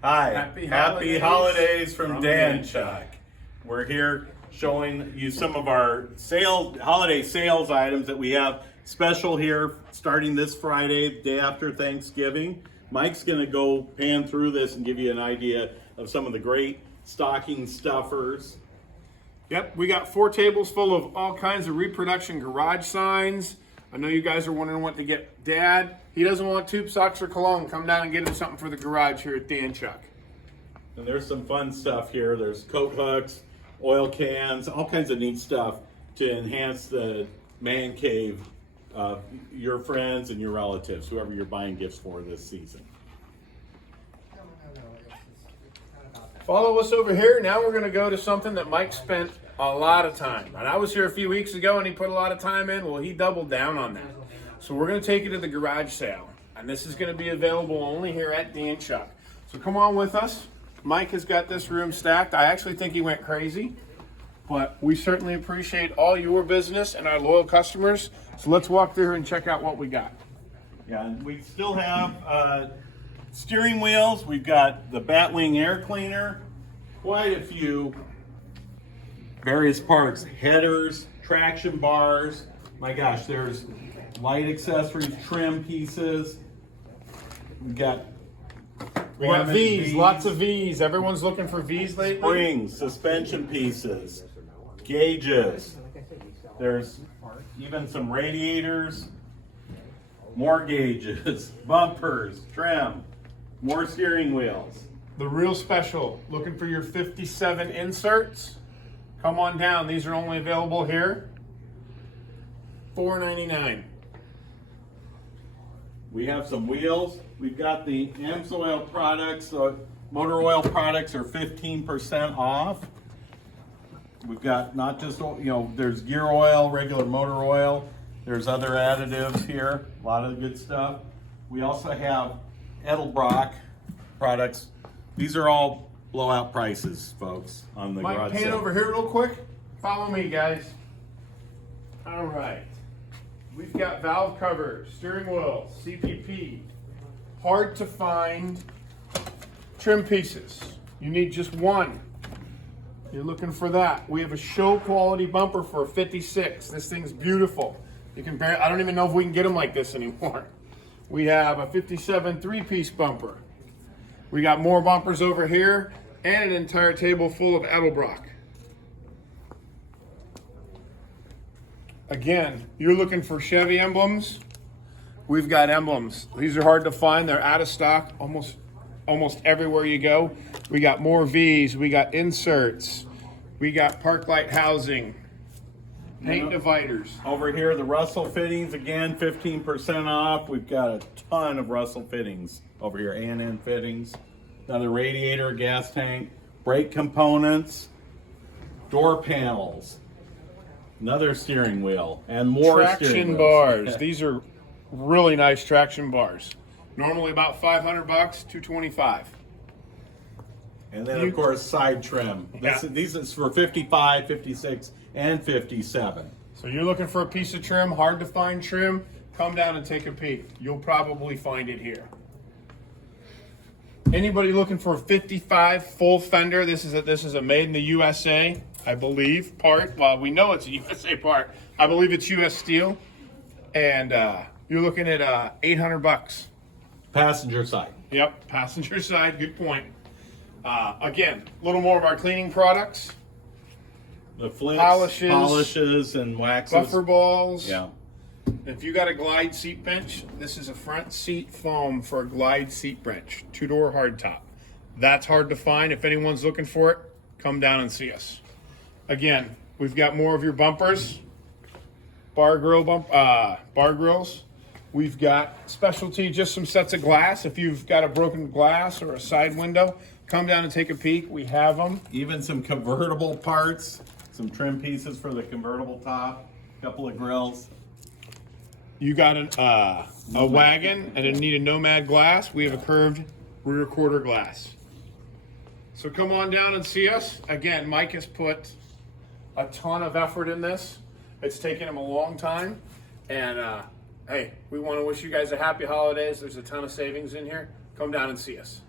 Hi, Happy holidays from from Danchuk. We're here showing you some of our holiday sales items that we have special here starting this Friday, day after Thanksgiving. Mike's gonna go pan through this and give you an idea of some of the great stocking stuffers. Yep, we got 4 tables full of all kinds of reproduction garage signs. I know you guys are wondering what to get Dad. He doesn't want tube socks or cologne. Come down and get him something for the garage here at Danchuk. And there's some fun stuff here. There's coat hooks, oil cans, all kinds of neat stuff to enhance the man cave of your friends and your relatives, whoever you're buying gifts for this season. Follow us over here. Now we're going to go to something that Mike spent a lot of time. And I was here a few weeks ago and he put a lot of time in. Well, he doubled down on that. So we're going to take you to the garage sale. And this is going to be available only here at Danchuk. So come on with us. Mike has got this room stacked. I actually think he went crazy. But we certainly appreciate all your business and our loyal customers. So let's walk through and check out what we got. Yeah, and we still have steering wheels. We've got the Batwing air cleaner, quite a few various parts, headers, traction bars. My gosh, there's light accessories, trim pieces. We got V's, lots of V's. Everyone's looking for V's lately. springs, suspension pieces, gauges. There's even some radiators, more gauges, bumpers, trim, more steering wheels. The real special, looking for your 57 inserts? Come on down. These are only available here. $4.99. We have some wheels. We've got the AMSOIL products. Motor oil products are 15% off. We've got not just, there's gear oil, regular motor oil. There's other additives here, a lot of good stuff. We also have Edelbrock products. These are all blowout prices, folks, on the Mike, garage pan sale. over here real quick. Follow me, guys. All right. We've got valve covers, steering wheel, CPP. Hard to find trim pieces. You need just one. You're looking for that. We have a show quality bumper for a 56. This thing's beautiful. You can I don't even know if we can get them like this anymore. We have a 57 3-piece bumper. We got more bumpers over here and an entire table full of Edelbrock. Again, you're looking for Chevy emblems. We've got emblems. These are hard to find. They're out of stock almost everywhere you go. We got more V's. We got inserts. We got parklight housing. Paint dividers. Over here, the Russell fittings, again, 15% off. We've got a ton of Russell fittings over here, A&N fittings. Another radiator, gas tank, brake components, door panels, another steering wheel, and more steering Traction wheels. bars. These are really nice traction bars. Normally about $500, $225. And then, of course, side trim. These is for 55, 56, and 57. So you're looking for a piece of trim, hard to find trim, come down and take a peek. You'll probably find it here. Anybody looking for a 55 full fender? This is a made in the USA, I believe, part. Well, we know it's a USA part. I believe it's US steel. And you're looking at $800. Passenger side. Yep, passenger side, good point. Again, a little more of our cleaning products. The flints, Polishes, and waxes. Buffer balls. Yeah. If you got a glide seat bench, this is a front seat foam for a glide seat bench, 2-door hardtop. That's hard to find. If anyone's looking for it, come down and see us. Again, we've got more of your bumpers, bar grills. We've got specialty, just some sets of glass. If you've got a broken glass or a side window, come down and take a peek. We have them. Even some convertible parts, some trim pieces for the convertible top, a couple of grills. You got a wagon and you need a Nomad glass. We have a curved rear quarter glass. So come on down and see us. Again, Mike has put a ton of effort in this. It's taken him a long time. And hey, we want to wish you guys a happy holidays. There's a ton of savings in here. Come down and see us.